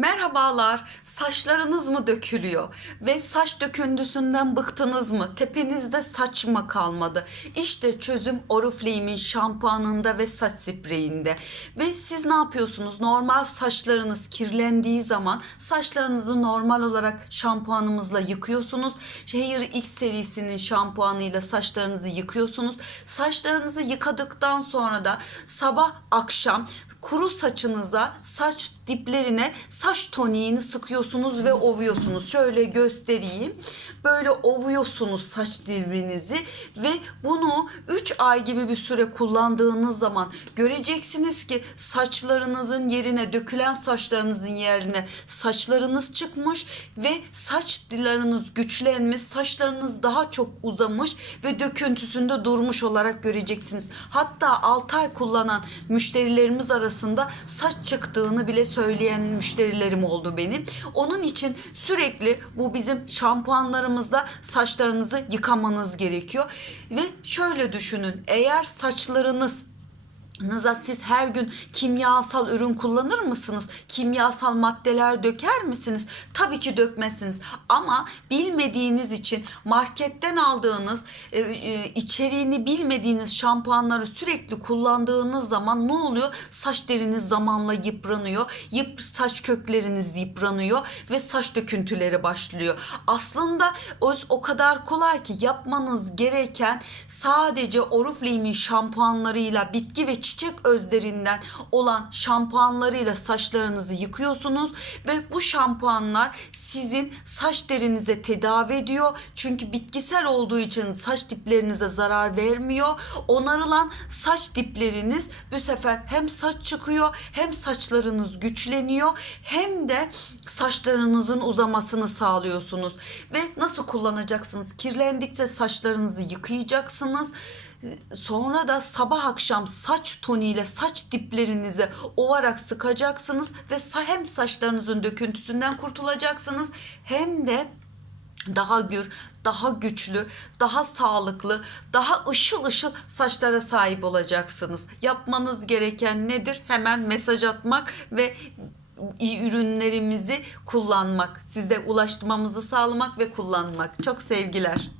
Merhabalar. Saçlarınız mı dökülüyor ve saç döküntüsünden bıktınız mı? Tepenizde saç mı kalmadı? İşte çözüm Oriflame'in şampuanında ve saç spreyinde. Ve siz ne yapıyorsunuz? Normal saçlarınız kirlendiği zaman saçlarınızı normal olarak şampuanımızla yıkıyorsunuz. Hair X serisinin şampuanıyla saçlarınızı yıkıyorsunuz. Saçlarınızı yıkadıktan sonra da sabah akşam kuru saçınıza saç diplerine saç toniğini sıkıyorsunuz ve ovuyorsunuz. Şöyle göstereyim. Böyle ovuyorsunuz saç dibinizi ve bunu 3 ay gibi bir süre kullandığınız zaman göreceksiniz ki saçlarınızın yerine dökülen saçlarınızın yerine saçlarınız çıkmış ve saç dilleriniz güçlenmiş, saçlarınız daha çok uzamış ve döküntüsünde durmuş olarak göreceksiniz. Hatta 6 ay kullanan müşterilerimiz arasında saç çıktığını bile söyleyen müşterilerim oldu benim. Onun için sürekli bu bizim şampuanlarımızla saçlarınızı yıkamanız gerekiyor. Ve şöyle düşünün eğer saçlarınız Nıza siz her gün kimyasal ürün kullanır mısınız? Kimyasal maddeler döker misiniz? Tabii ki dökmezsiniz. Ama bilmediğiniz için marketten aldığınız e, e, içeriğini bilmediğiniz şampuanları sürekli kullandığınız zaman ne oluyor? Saç deriniz zamanla yıpranıyor. Yıp saç kökleriniz yıpranıyor ve saç döküntüleri başlıyor. Aslında o, o kadar kolay ki yapmanız gereken sadece Oriflame'in şampuanlarıyla bitki ve çiçek özlerinden olan şampuanlarıyla saçlarınızı yıkıyorsunuz ve bu şampuanlar sizin saç derinize tedavi ediyor. Çünkü bitkisel olduğu için saç diplerinize zarar vermiyor. Onarılan saç dipleriniz bu sefer hem saç çıkıyor hem saçlarınız güçleniyor hem de saçlarınızın uzamasını sağlıyorsunuz. Ve nasıl kullanacaksınız? Kirlendikçe saçlarınızı yıkayacaksınız. Sonra da sabah akşam saç toniyle saç diplerinizi ovarak sıkacaksınız ve hem saçlarınızın döküntüsünden kurtulacaksınız hem de daha gür, daha güçlü, daha sağlıklı, daha ışıl ışıl saçlara sahip olacaksınız. Yapmanız gereken nedir? Hemen mesaj atmak ve ürünlerimizi kullanmak, size ulaştırmamızı sağlamak ve kullanmak. Çok sevgiler.